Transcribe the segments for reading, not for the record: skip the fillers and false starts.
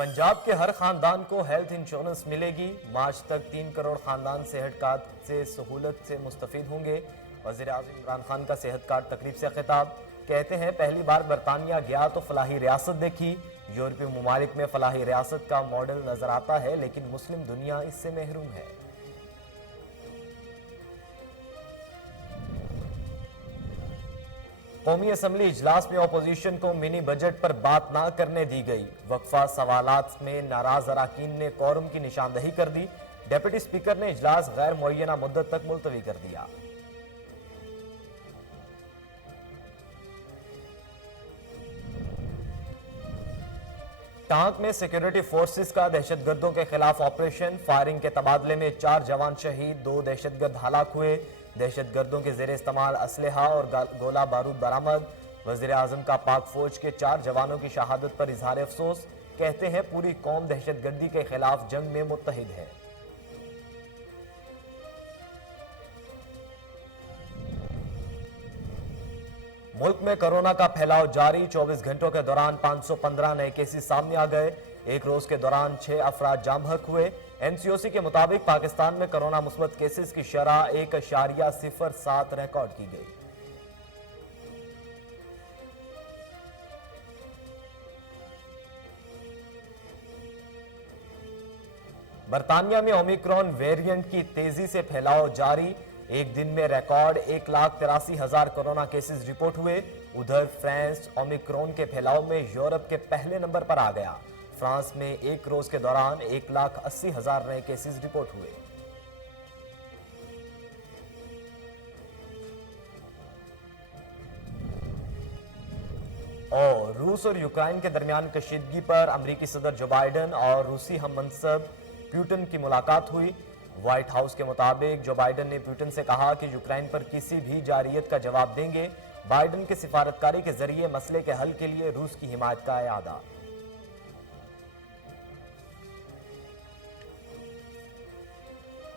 पंजाब के हर खानदान को हेल्थ इंश्योरेंस मिलेगी। मार्च तक 3 करोड़ खानदान सेहत कार्ड से सहूलत से मुस्तफीद होंगे। वज़ीर आज़म इमरान खान का सेहत कार्ड तकरीब से खिताब। कहते हैं पहली बार बरतानिया गया तो फलाही रियासत देखी। यूरोपीय ममालिक में फलाही रियासत का मॉडल नजर आता है, लेकिन मुस्लिम दुनिया इससे महरूम है। कौमी असम्बली इजलास में अपोजिशन को मिनी बजट पर बात ना करने दी गई। वक्फा सवालात में नाराज अराकीन ने कोरम की निशानदही कर दी। डेप्यूटी स्पीकर ने इजलास गैर मुअय्यना मुद्दत तक मुलतवी कर दिया। टांक में सिक्योरिटी फोर्सेस का दहशतगर्दों के खिलाफ ऑपरेशन। फायरिंग के तबादले में 4 जवान शहीद, 2 दहशतगर्द हलाक हुए। दहशतगर्दों के जेर इस्तेमाल असलहा और गोला बारूद बरामद। वज़ीर आज़म का पाक फौज के 4 जवानों की शहादत पर इजहार अफसोस। कहते हैं पूरी कौम दहशतगर्दी के खिलाफ जंग में मुत्तहिद है। मुल्क में कोरोना का फैलाव जारी। 24 घंटों के दौरान 515 नए केसेस सामने आ गए। एक रोज के दौरान 6 अफराद जाम बहक हुए। एनसीओसी के मुताबिक पाकिस्तान में कोरोना मुस्बत केसेस की शरह 1.07 रिकॉर्ड की गई। बरतानिया में ओमिक्रॉन वेरिएंट की तेजी से फैलाव जारी। एक दिन में रिकॉर्ड 1,83,000 कोरोना केसेस रिपोर्ट हुए। उधर फ्रांस ओमिक्रॉन के फैलाव में यूरोप के पहले नंबर पर आ गया। फ्रांस में एक रोज के दौरान 1,80,000 नए केसेस रिपोर्ट हुए। और रूस और यूक्रेन के दरमियान कशीदगी पर अमेरिकी सदर जो बाइडन और रूसी हम मनसब पुतिन की मुलाकात हुई। व्हाइट हाउस के मुताबिक जो बाइडन ने पुतिन से कहा कि यूक्रेन पर किसी भी जारियत का जवाब देंगे। बाइडन के सिफारतकारी के जरिए मसले के हल के लिए रूस की हिमायत का इरादा।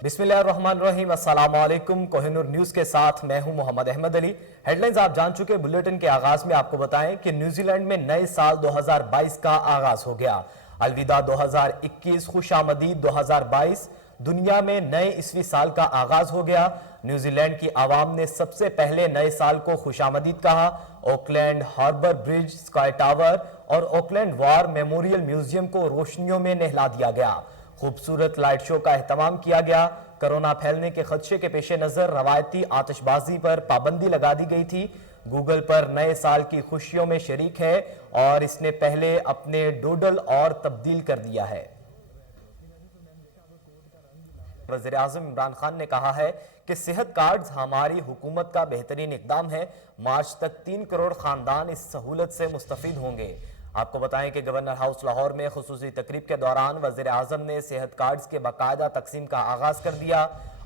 बिस्मिल्लाहिर्रहमानिर्रहीम, अस्सलाम वालेकुम। कोहिनूर न्यूज के साथ मैं हूं मोहम्मद अहमद अली। हेडलाइंस आप जान चुके। बुलेटिन के आगाज में आपको बताएं कि न्यूजीलैंड में नए साल 2022 का आगाज हो गया। अलविदा 2021, खुशामदीद 2022। दुनिया में नए ईस्वी साल का आगाज हो गया। न्यूजीलैंड की आवाम ने सबसे पहले नए साल को खुशामदीद कहा। Auckland harbour bridge, sky tower और ऑकलैंड वॉर मेमोरियल म्यूजियम को रोशनियों में नहला दिया गया। खूबसूरत लाइट शो का एहतमाम किया गया। कोरोना फैलने के खदशे के पेश नजर रवायती आतिशबाजी पर पाबंदी लगा दी गई थी। गूगल पर नए साल की खुशियों में शरीक है और इसने पहले अपने डोडल और तब्दील कर दिया है। वज़ीर आज़म इमरान खान ने कहा है कि सेहत कार्ड हमारी हुकूमत का बेहतरीन इकदाम है। मार्च तक 3 करोड़ खानदान इस सहूलत से मुस्तफीद होंगे। आपको बताएं कि गवर्नर हाउस लाहौर में खुसूसी तकरीब के दौरान वज़ीर आज़म ने सेहत कार्ड्स के बाकायदा तकसीम का आगाज कर दिया।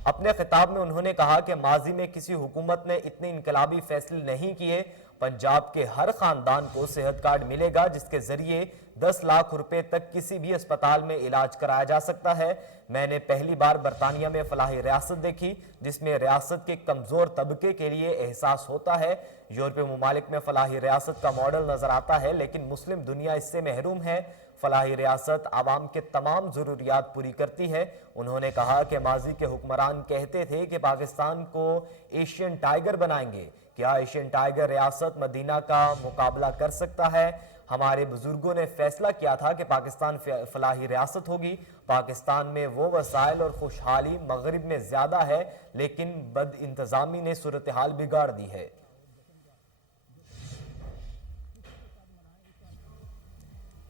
अपने खिताब में उन्होंने कहा कि माजी में किसी हुकूमत ने इतने इनकलाबी फैसले नहीं किए। पंजाब के हर खानदान को सेहत कार्ड मिलेगा, जिसके जरिए 10 लाख रुपए तक किसी भी अस्पताल में इलाज कराया जा सकता है। मैंने पहली बार बरतानिया में फलाही रियासत देखी, जिसमें रियासत के कमजोर तबके के लिए एहसास होता है। यूरोपीय ममालिक में फलाही रियासत का मॉडल नजर आता है, लेकिन मुस्लिम दुनिया इससे महरूम है। फलाही रियासत आवाम के तमाम जरूरियात पूरी करती है। उन्होंने कहा कि माजी के हुक्मरान कहते थे कि पाकिस्तान को एशियन टाइगर बनाएंगे। क्या एशियन टाइगर रियासत मदीना का मुकाबला कर सकता है? हमारे बुजुर्गों ने फैसला किया था कि पाकिस्तान फलाही रियासत होगी। पाकिस्तान में वो वसाइल और खुशहाली मगरिब में ज्यादा है, लेकिन बद इंतजामी ने सूरत हाल बिगाड़ दी है।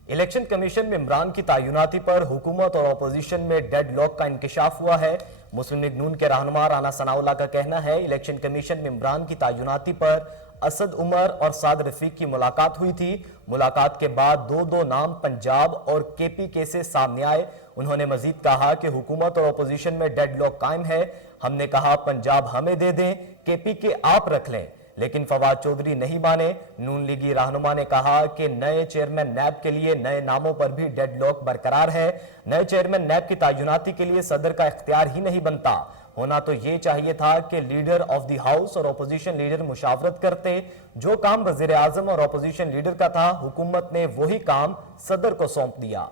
इलेक्शन कमीशन में इमरान की तैनाती पर हुकूमत और अपोजिशन में डेड लॉक का इंकशाफ हुआ है। मुस्लिम लीग नून के रहनुमा राना सनाउल्लाह का कहना है इलेक्शन कमीशन में इमरान की तैनाती पर असद उमर और साद रफीक की मुलाकात हुई थी। मुलाकात के बाद दो नाम पंजाब और केपीके से सामने आए। उन्होंने मजीद कहा कि हुकूमत और अपोजिशन में डेड लॉक कायम है। हमने कहा पंजाब हमें दे दें, केपीके आप रख लें, लेकिन फवाद चौधरी नहीं माने। नून लीगी रहनुमा ने कहा कि नए चेयरमैन नैब के लिए नए नामों पर भी डेडलॉक बरकरार है। नए चेयरमैन नैब की तैनाती के लिए सदर का इख्तियार ही नहीं बनता। होना तो ये चाहिए था कि लीडर ऑफ द हाउस और अपोजिशन लीडर मुशावरत करते। जो काम वजीर आजम और अपोजिशन लीडर का था, हुकूमत ने वही काम सदर को सौंप दिया।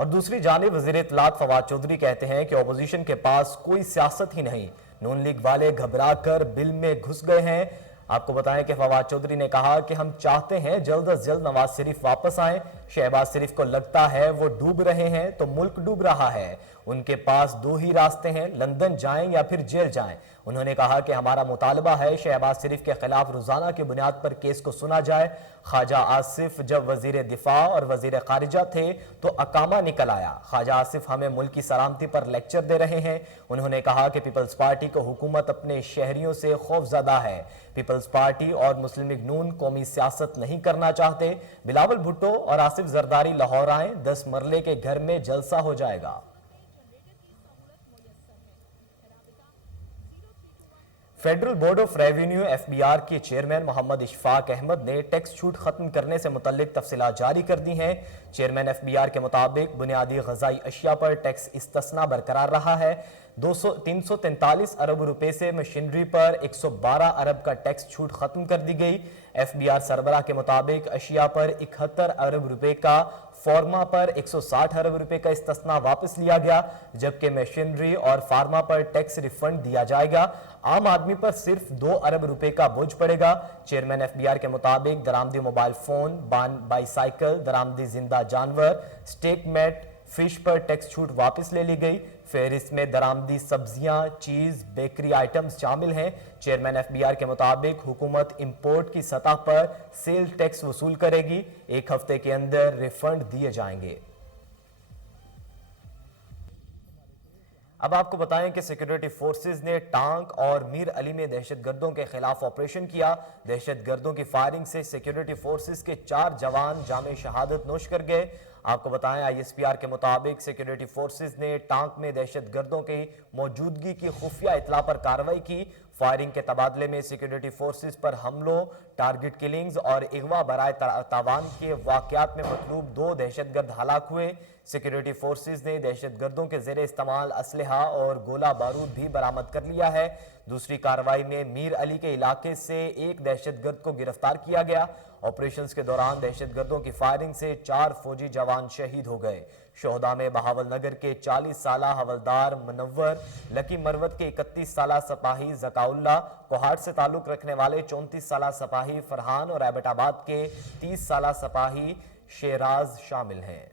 اور دوسری جانب وزیر اطلاعات فواد چودھری کہتے ہیں کہ اپوزیشن کے پاس کوئی سیاست ہی نہیں، نون لیگ والے گھبرا کر بل میں گھس گئے ہیں۔ آپ کو بتائیں کہ فواد چودھری نے کہا کہ ہم چاہتے ہیں جلد از جلد نواز شریف واپس آئیں۔ شہباز شریف کو لگتا ہے وہ ڈوب رہے ہیں تو ملک ڈوب رہا ہے، ان کے پاس دو ہی راستے ہیں، لندن جائیں یا پھر جیل جائیں۔ انہوں نے کہا کہ ہمارا مطالبہ ہے شہباز شریف کے خلاف روزانہ کی بنیاد پر کیس کو سنا جائے۔ خواجہ آصف جب وزیر دفاع اور وزیر خارجہ تھے تو اقامہ نکل آیا۔ خواجہ آصف ہمیں ملک کی سلامتی پر لیکچر دے رہے ہیں۔ انہوں نے کہا کہ پیپلز پارٹی کو حکومت اپنے شہریوں سے خوف زدہ ہے۔ پیپلز پارٹی اور مسلم لیگ نون قومی سیاست نہیں کرنا چاہتے۔ بلاول بھٹو اور آصف زرداری لاہور آئیں، 10 مرلے کے گھر میں جلسہ ہو جائے گا۔ Federal board of revenue F B R کے چیئرمین محمد اشفاق احمد نے ٹیکس چھوٹ ختم کرنے سے متعلق تفصیلات جاری کر دی ہیں۔ چیئرمین ایف بی آر کے مطابق بنیادی غذائی اشیاء پر ٹیکس استثناء برقرار رہا ہے۔ 343 ارب روپے سے مشینری پر 112 ارب کا ٹیکس چھوٹ ختم کر دی گئی۔ ایف بی آر سربراہ کے مطابق اشیاء پر 71 ارب روپے کا، فارما پر 160 ارب روپے کا استثناء واپس لیا گیا، جبکہ مشینری اور فارما پر ٹیکس ریفنڈ دیا جائے گا۔ عام آدمی پر صرف 2 ارب روپے کا بوجھ پڑے گا۔ چیئرمین ایف بی آر کے مطابق درآمدی موبائل فون، بائی سائیکل، درآمدی زندہ جانور، سٹیک میٹ، فش پر ٹیکس چھوٹ واپس لے لی گئی۔ فہرست میں درآمدی سبزیاں، چیز، بیکری آئٹمز شامل ہیں۔ چیئرمین ایف بی آر کے مطابق حکومت امپورٹ کی سطح پر سیل ٹیکس وصول کرے گی، 1 ہفتے کے اندر ریفنڈ دیے جائیں گے۔ اب آپ کو بتائیں کہ سیکیورٹی فورسز نے ٹانک اور میر علی میں دہشت گردوں کے خلاف آپریشن کیا۔ دہشت گردوں کی فائرنگ سے سیکیورٹی فورسز کے 4 جوان جامِ شہادت نوش کر گئے۔ آپ کو بتائیں آئی ایس پی آر کے مطابق سیکیورٹی فورسز نے ٹانک میں دہشت گردوں کی موجودگی کی خفیہ اطلاع پر کارروائی کی۔ فائرنگ کے تبادلے میں سیکیورٹی فورسز پر حملوں، ٹارگٹ کلنگز اور اغوا برائے تاوان کے واقعات میں مطلوب 2 دہشت گرد ہلاک ہوئے۔ سیکیورٹی فورسز نے دہشت گردوں کے زیر استعمال اسلحہ اور گولہ بارود بھی برآمد کر لیا ہے۔ دوسری کارروائی میں میر علی کے علاقے سے 1 دہشت گرد کو گرفتار کیا گیا۔ آپریشنز کے دوران دہشت گردوں کی فائرنگ سے 4 فوجی جوان شہید ہو گئے۔ شہداء میں بہاول نگر کے 40 سالہ حوالدار منور، لکی مروت کے 31 سالہ سپاہی ذکاء اللہ، کوہاٹ سے تعلق رکھنے والے 34 سالہ سپاہی فرحان اور ایبٹ آباد کے 30 سالہ سپاہی شیراز شامل ہیں۔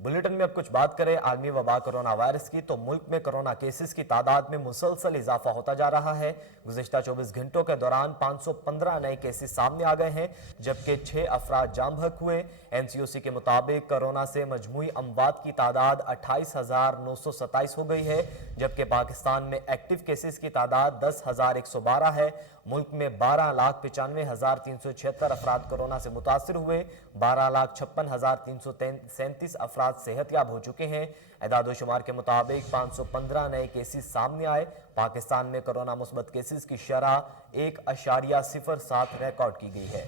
بلیٹن میں اب کچھ بات کریں عالمی وبا کرونا وائرس کی، تو ملک میں کرونا کیسز کی تعداد میں مسلسل اضافہ ہوتا جا رہا ہے۔ گزشتہ 24 گھنٹوں کے دوران 515 نئے کیسز سامنے آ گئے ہیں، جبکہ 6 افراد جاں بحق ہوئے۔ این سی او سی کے مطابق کرونا سے مجموعی اموات کی تعداد 28,927 ہو گئی ہے، جبکہ پاکستان میں ایکٹیو کیسز کی تعداد 10,112 ہے۔ ملک میں 12,95,376 افراد کرونا سے متاثر ہوئے، 12,56,337 افراد صحت یاب ہو چکے ہیں۔ اعداد و شمار کے مطابق 515 نئے کیسز سامنے آئے۔ پاکستان میں کرونا مثبت کیسز کی شرح 1.07 ریکارڈ کی گئی ہے۔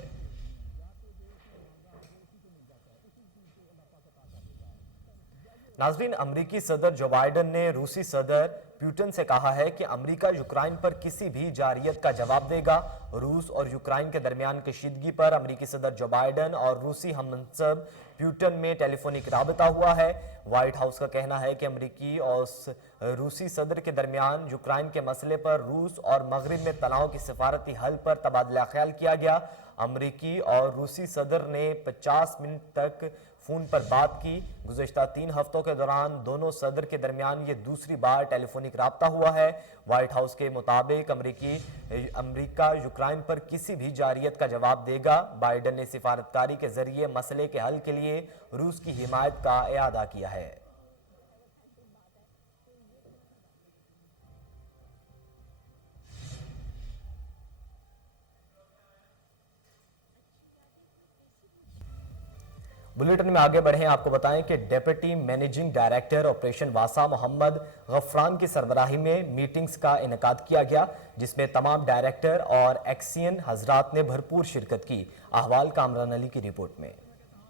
ناظرین، امریکی صدر جو بائیڈن نے روسی صدر پیوٹن سے کہا ہے کہ امریکہ یوکرائن پر کسی بھی جارحیت کا جواب دے گا۔ روس اور یوکرائن کے درمیان کشیدگی پر امریکی صدر جو بائیڈن اور روسی ہم منصب پیوٹن میں ٹیلی فونک رابطہ ہوا ہے۔ وائٹ ہاؤس کا کہنا ہے کہ امریکی اور روسی صدر کے درمیان یوکرائن کے مسئلے پر روس اور مغرب میں تناؤ کی سفارتی حل پر تبادلہ خیال کیا گیا۔ امریکی اور روسی صدر نے 50 منٹ تک فون پر بات کی۔ گزشتہ 3 ہفتوں کے دوران دونوں صدر کے درمیان یہ دوسری بار ٹیلی فونک رابطہ ہوا ہے۔ وائٹ ہاؤس کے مطابق امریکہ یوکرائن پر کسی بھی جارحیت کا جواب دے گا۔ بائیڈن نے سفارتکاری کے ذریعے مسئلے کے حل کے لیے روس کی حمایت کا اعادہ کیا ہے۔ بلیٹن میں آگے بڑھیں، آپ کو بتائیں کہ ڈیپٹی مینیجنگ ڈائریکٹر آپریشن واسا محمد غفران کی سربراہی میں میٹنگز کا انعقاد کیا گیا، جس میں تمام ڈائریکٹر اور ایکسین حضرات نے بھرپور شرکت کی۔ احوال کامران علی کی رپورٹ میں۔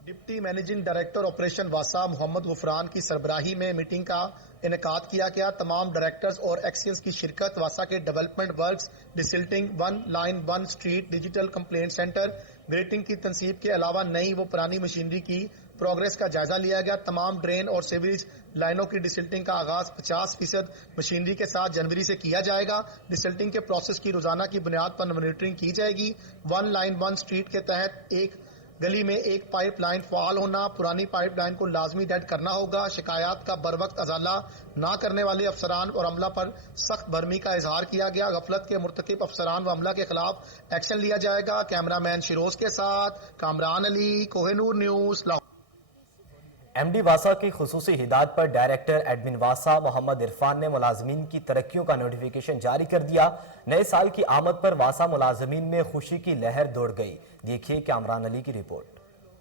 ڈپٹی مینیجنگ ڈائریکٹر آپریشن واسا محمد غفران کی سربراہی میں میٹنگ کا انعقاد کیا گیا۔ تمام ڈائریکٹرز اور ایکسینز کی شرکت واسا کے development works, desilting 1 line 1 street, digital complaint centre, grating की तनसीब के अलावा नई व पुरानी मशीनरी की प्रोग्रेस का जायजा लिया गया। तमाम ड्रेन और सीवरेज लाइनों की डिसिल्टिंग का आगाज 50% मशीनरी के साथ जनवरी से किया जाएगा। डिसिल्टिंग के प्रोसेस की रोजाना की बुनियाद पर मॉनिटरिंग की जाएगी। वन लाइन वन स्ट्रीट के तहत एक गली में एक पाइप लाइन फाल होना, पुरानी पाइप लाइन को लाजमी डेड करना होगा। शिकायत का बर वक्त अजाला ना करने वाले अफसरान और अमला पर सख्त बरमी का इजहार किया गया। गफलत के मुर्तकिब अफसरान व अमला के खिलाफ एक्शन लिया जाएगा। कैमरामैन शिरोज के साथ कामरान अली, कोहिनूर न्यूज, लाहौर। एमडी वासा की खुसूसी हिदायत पर डायरेक्टर एडमिन वासा मोहम्मद इरफान ने मुलाजमीन की तरक्कियों का नोटिफिकेशन जारी कर दिया। नए साल की आमद पर वासा मुलाजमीन में खुशी की लहर दौड़ गई। देखिए कामरान अली की रिपोर्ट।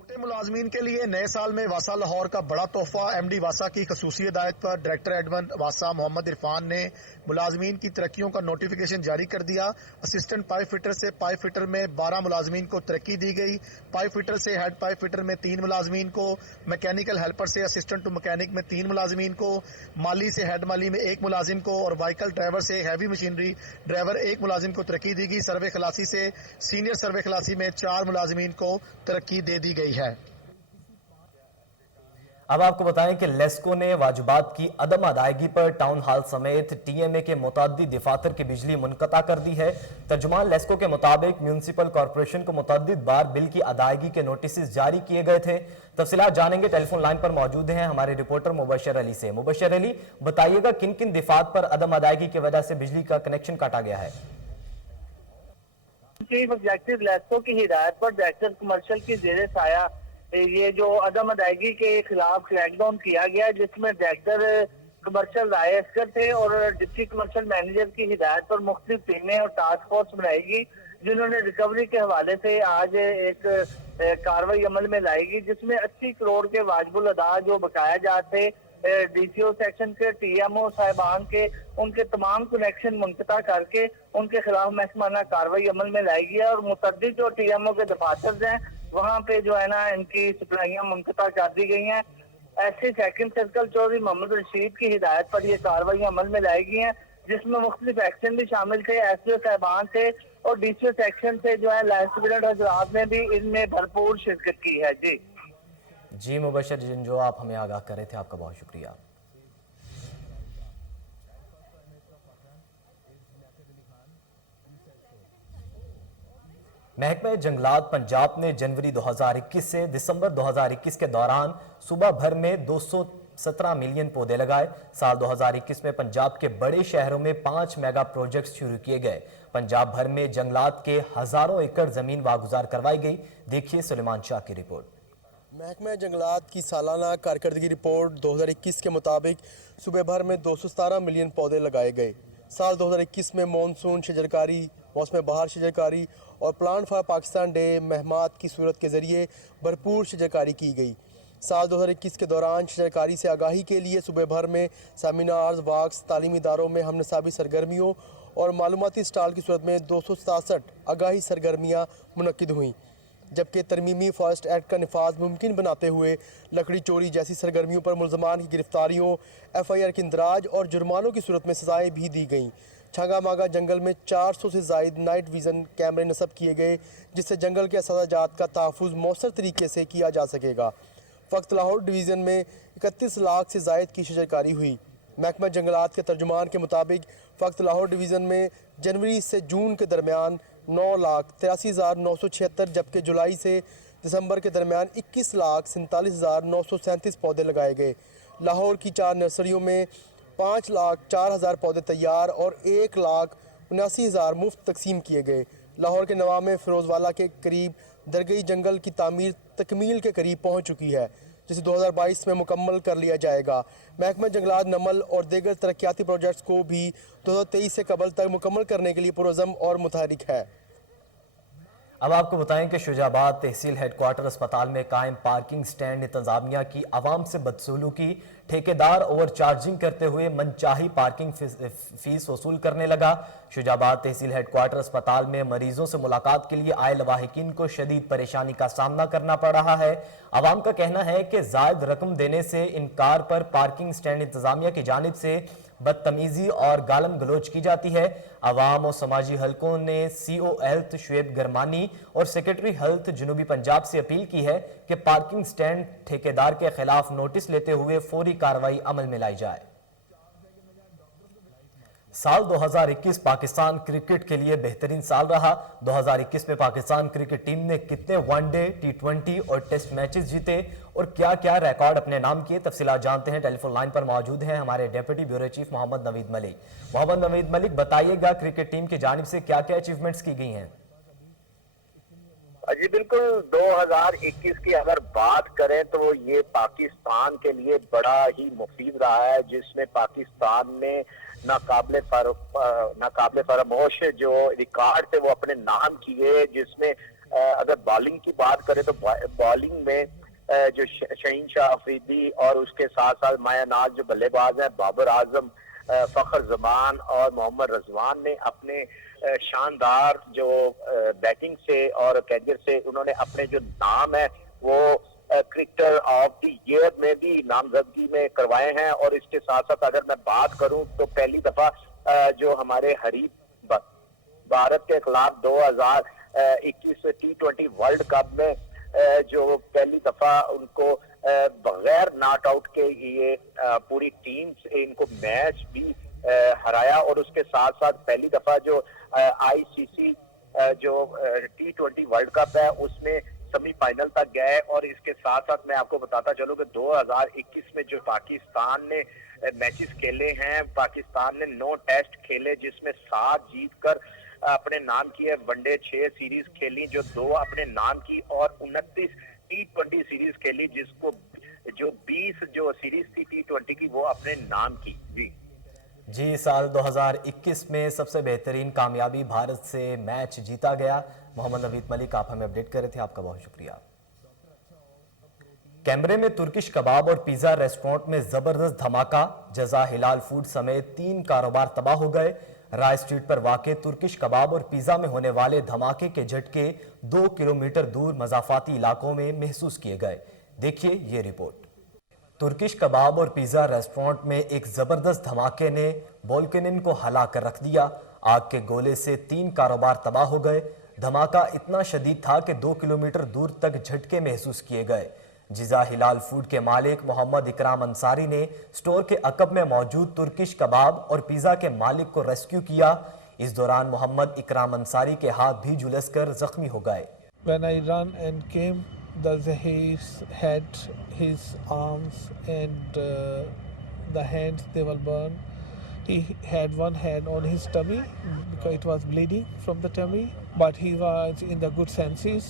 छोटे मुलाजमीन के लिए नए साल में वासा लाहौर का बड़ा तोहफा। एमडी वासा की खसूसी हिदायत पर डायरेक्टर एडमिन वासा मोहम्मद इरफान ने मुलाजमीन की तरक्कियों का नोटिफिकेशन जारी कर दिया। असिस्टेंट पाइप फिटर से पाइप फिटर में 12 मुलाजमीन को तरक्की दी गई। पाइप फिटर से हेड पाइप फिटर में 3 मुलाजमीन को, मैकेनिकल हेल्पर से असिस्टेंट टू मैकेनिक में 3 मुलाजमीन को, माली से हेड माली में 1 मुलाजिम को और व्हीकल ड्राइवर से हैवी मशीनरी ड्राइवर 1 मुलाजिम को तरक्की दी गई। सर्वे खलासी से सीनियर सर्वे खलासी में 4 मुलाजमीन को तरक्की दे दी गई है। अब आपको बताएं कि लेस्को ने वाजिबात की अदम अदायगी पर टाउन हॉल समेत टीएमए के मुतअद्दिद दफातर की बिजली मुनक़ता कर दी है। तर्जुमान लेस्को के मुताबिक म्यूनिसिपल कॉरपोरेशन को मुतअद्दिद बार बिल की अदायगी के नोटिस जारी किए गए थे। तफसीलात जानेंगे, टेलीफोन लाइन पर मौजूद हैं हमारे रिपोर्टर मुबशर अली से। मुबशर अली, बताइएगा किन किन दफात पर अदम अदायगी की वजह से बिजली का कनेक्शन काटा गया है? चीफ एग्जेक्टिव लेस्को की हिदायत पर डायरेक्टर कमर्शियल की जेर साया ये जो अदम अदायगी के खिलाफ क्रैकडाउन किया गया, जिसमें डायरेक्टर कमर्शियल राय अस्कर थे और डिप्टी कमर्शियल मैनेजर की हिदायत पर मुख्तलिफ टीमें और टास्क फोर्स बनाएगी, जिन्होंने रिकवरी के हवाले से आज एक कार्रवाई अमल में लाएगी, जिसमें 80 करोड़ के वाजिबुल अदा जो बकाया जाते डीसीओ सेक्शन के, टीएमओ साहिबान के, उनके तमाम कनेक्शन मुनक़ता करके उनके खिलाफ महकमाना कार्रवाई अमल में लाई गई है। और मुतअद्दिद जो टीएमओ के दफातर हैं वहाँ पे जो है ना इनकी सप्लाइयाँ मुनक़ता कर दी गई हैं। ऐसे सेकंड सर्कल चौधरी मोहम्मद रशीद की हिदायत पर ये कार्रवाई अमल में लाई गई हैं, जिसमें मुख्तलिफ एक्शन भी शामिल थे। एसडीओ साहिबान थे और डीसीओ सेक्शन से जो है लाइसेंस हजरात ने भी इनमें भरपूर शिरकत की है। जी मुबशर, जिन जो आप हमें आगाह कर रहे थे, आपका बहुत शुक्रिया। महकमे जंगलात पंजाब ने जनवरी 2021 से दिसंबर 2021 के दौरान सुबह भर में 217 मिलियन पौधे लगाए। साल 2021 में पंजाब के बड़े शहरों में 5 मेगा प्रोजेक्ट्स शुरू किए गए। पंजाब भर में जंगलात के हजारों एकड़ जमीन वागुजार करवाई गई। देखिए सुलेमान शाह की रिपोर्ट। महकमा जंगलात की सालाना कारकर्दगी रिपोर्ट 2021 के मुताबिक सूबे भर में 217 मिलियन पौधे लगाए गए। साल 2021 में मानसून शजरकारी, मौसम बहार शजरकारी और प्लांट फॉर पाकिस्तान डे महमात की सूरत के ज़रिए भरपूर शजरकारी की गई। साल 2021 के दौरान शजरकारी से आगाही के लिए सूबे भर में सेमिनार्स, वाक्स, तालीमी इदारों में हमनसाबी सरगर्मियों और मालूमाती स्टॉल की सूरत में 267 आगाही सरगर्मियाँ मुनक्किद हुईं, जबकि तरमीमी फॉरेस्ट एक्ट का नफाज मुमकिन बनाते हुए लकड़ी चोरी जैसी सरगर्मियों पर मुलजमान की गिरफ्तारियों, FIR के इंदराज और जुर्मानों की सूरत में सजाएँ भी दी गईं। छांगा मागा जंगल में 400 से ज़ायद नाइट विज़न कैमरे नस्ब किए गए, जिससे जंगल के असाजात का तहफ़्फ़ुज़ मौसर तरीके से किया जा सकेगा। फ़कत लाहौर डिवीज़न में 31 लाख से ज़ायद की शजरकारी हुई। महकमा जंगलात के तर्जुमान के मुताबिक फ़कत लाहौर डिवीज़न में जनवरी से जून के दरमियान 9,83,976, जबकि जुलाई से दिसंबर के दरमियान 21,47,937 पौधे लगाए गए। लाहौर की 4 नर्सरियों में 5,04,000 पौधे तैयार और 1,79,000 मुफ्त तकसीम किए गए। लाहौर के नवा में फिरोजवाला के करीब दरगई जंगल की तामीर तकमील के करीब पहुँच चुकी है, जिसे 2022 में मुकम्मल कर लिया जाएगा। महकमा जंगलात नमल और दीगर तरक्याती प्रोजेक्ट्स को भी 2023 से कबल तक मुकम्मल करने के लिए पुरज़म और मुतहरिक है। अब आपको बताएं कि शुजाबाद तहसील हेडक्वार्टर अस्पताल में कायम पार्किंग स्टैंड इंतजामिया की आवाम से बदसलूकी, ठेकेदार ओवर चार्जिंग करते हुए मनचाही पार्किंग फीस वसूल करने लगा। शुजाबाद तहसील हेडक्वार्टर अस्पताल में मरीजों से मुलाकात के लिए आए लवाहिकीन को शदीद परेशानी का सामना करना पड़ रहा है। आवाम का कहना है कि जायद रकम देने से इनकार पर पार्किंग स्टैंड इंतजामिया की जानिब से बदतमीजी और गालम गलोच की जाती है। आवाम और समाजी हलकों ने CO हेल्थ शुएब गरमानी और सेक्रेटरी हेल्थ जनूबी पंजाब से अपील की है कि पार्किंग स्टैंड ठेकेदार के खिलाफ नोटिस लेते हुए फौरी कार्रवाई अमल में लाई जाए। साल 2021 पाकिस्तान क्रिकेट के लिए बेहतरीन साल रहा। 2021 में पाकिस्तान क्रिकेट टीम ने कितने वनडे, T20 और टेस्ट मैचेस जीते और क्या क्या रिकॉर्ड अपने नाम किए, तफसीलात जानते हैं। टेलीफोन लाइन पर मौजूद हैं हमारे deputy bureau chief Mohammad Naveed Malik. Mohammad Naveed Malik, बताइएगा क्रिकेट टीम की जानिब से क्या क्या अचीवमेंट्स की गई हैं? जी बिल्कुल, 2021 की अगर बात करें तो ये पाकिस्तान के लिए बड़ा ही मुफीद रहा है, जिसमें पाकिस्तान ने नाकाबिले फरामोश जो रिकॉर्ड थे वो अपने नाम किए। जिसमें अगर बॉलिंग की बात करें तो बॉलिंग में जो शहीन शाह अफरीदी और उसके साथ साथ माया नाज जो बल्लेबाज हैं, बाबर आजम, फखर जमान और मोहम्मद रजवान ने अपने शानदार जो बैटिंग से और कैरियर से उन्होंने अपने जो नाम है वो क्रिकेटर ऑफ द ईयर में भी नामजदगी में करवाए हैं। और इसके साथ साथ अगर मैं बात करूं तो पहली दफा जो हमारे हरीफ भारत के खिलाफ 2021 T20 वर्ल्ड कप में जो पहली दफा उनको बगैर नॉट आउट के ये पूरी टीम से इनको मैच भी हराया। और उसके साथ साथ पहली दफा जो ICC जो T20 वर्ल्ड कप है उसमें सेमीफाइनल तक गए। और इसके साथ साथ मैं आपको बताता चलूं कि 2021 में जो पाकिस्तान ने मैचेस खेले हैं, पाकिस्तान ने 9 टेस्ट खेले जिसमें 7 जीतकर अपने नाम किए, वनडे 6 सीरीज खेली जो 2 अपने नाम की और 29 T20 सीरीज खेली जिसको जो 20 जो सीरीज थी T20 की वो अपने नाम की। जी, साल 2021 में सबसे बेहतरीन कामयाबी भारत से मैच जीता गया। मोहम्मद नवीद मलिक, आप हमें अपडेट कर रहे थे, आपका बहुत शुक्रिया। कैमरे में तुर्किश कबाब और पिज्जा रेस्टोरेंट में जबरदस्त धमाका, जजा हिलाल फूड समेत 3 कारोबार तबाह हो गए। राय स्ट्रीट पर वाक़े तुर्किश कबाब और पिज्जा में होने वाले धमाके के झटके 2 किलोमीटर दूर मज़ाफ़ाती इलाकों में महसूस किए गए। देखिए ये रिपोर्ट। तुर्किश कबाब और पिज्जा रेस्टोरेंट में एक जबरदस्त धमाके ने बालकनी को हिला कर रख दिया। आग के गोले से 3 कारोबार तबाह हो गए। धमाका इतना शदीद था कि 2 किलोमीटर दूर तक झटके महसूस किए गए। जिजा हिलाल फूड के मालिक मोहम्मद इकराम अंसारी ने स्टोर के अकब में मौजूद तुर्किश कबाब और पिज्जा के मालिक को रेस्क्यू किया। इस दौरान मोहम्मद इकराम अंसारी के हाथ भी झुलसकर जख्मी हो गए। When I ran and came, he had his arms and the hands, they were burned. He had one hand on his tummy because it was bleeding from the tummy, but he was in the good senses.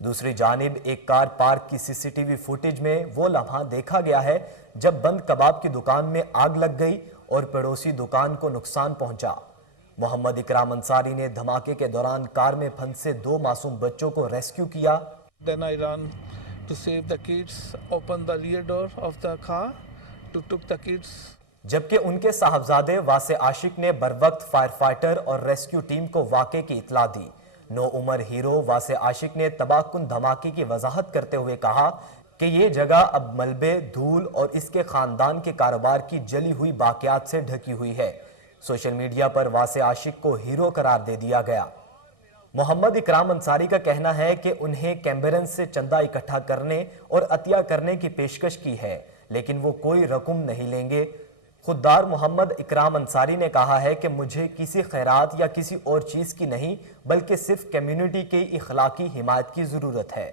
दूसरी जानिब एक car park की CCTV footage में वो लम्हा देखा गया है जब बंद कबाब की दुकान में आग लग गई और पड़ोसी दुकान को नुकसान पहुंचा। मोहम्मद इकराम अंसारी ने धमाके के दौरान कार में फंसे 2 मासूम बच्चों को रेस्क्यू किया। Then I ran to save the kids, opened the rear door of the car to took the kids. जबकि उनके साहबजादे वासे आशिक ने बरवक्त फायर फाइटर और रेस्क्यू टीम को वाक़े की इत्तला दी। 9 उमर हीरो वासे आशिक ने तबाहकुन धमाके की वजाहत करते हुए कहा कि ये जगह अब मलबे, धूल और इसके खानदान के कारोबार की जली हुई बाकियात से ढकी हुई है। सोशल मीडिया पर वासे आशिक को हीरो करार दे दिया गया। मोहम्मद इकराम अंसारी का कहना है कि उन्हें कैम्बरन से चंदा इकट्ठा करने और अतिया करने की पेशकश की है, लेकिन वो कोई रकम नहीं लेंगे। खुददार मोहम्मद इकराम अंसारी ने कहा है कि मुझे किसी खैरात या किसी और चीज़ की नहीं बल्कि सिर्फ कम्युनिटी के इखलाकी हिमायत की ज़रूरत है।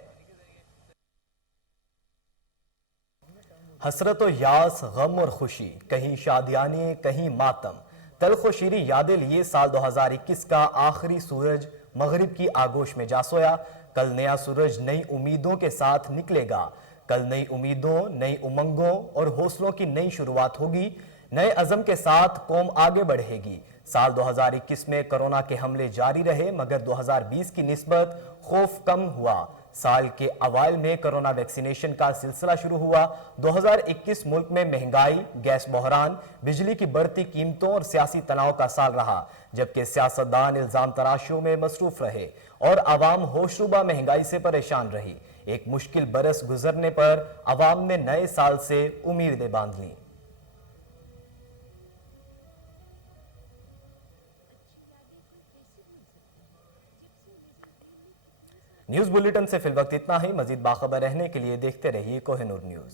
हसरत और यास, गम और खुशी, कहीं शादियाने कहीं मातम, तल्ख व शीरी यादें लिए साल 2021 का आखिरी सूरज मगरिब की आगोश में जा सोया। कल नया सूरज नई उम्मीदों के साथ निकलेगा। कल नई उम्मीदों, नई उमंगों और हौसलों की नई शुरुआत होगी। नए अज़म के साथ कौम आगे बढ़ेगी। साल 2021 में कोरोना के हमले जारी रहे मगर 2020 की निस्बत खौफ कम हुआ। साल के अवाइल में कोरोना वैक्सीनेशन का सिलसिला शुरू हुआ। 2021 मुल्क में महंगाई, गैस बहरान, बिजली की बढ़ती कीमतों और सियासी तनाव का साल रहा, जबकि सियासतदान इल्जाम तराशियों में मसरूफ रहे और आवाम होशरुबा महंगाई से परेशान रही। एक मुश्किल बरस गुजरने पर आवाम ने नए साल से उम्मीदें बांध लीं। न्यूज बुलेटिन से फिल वक्त इतना ही। मजीद बाखबर रहने के लिए देखते रहिए कोहिनूर न्यूज।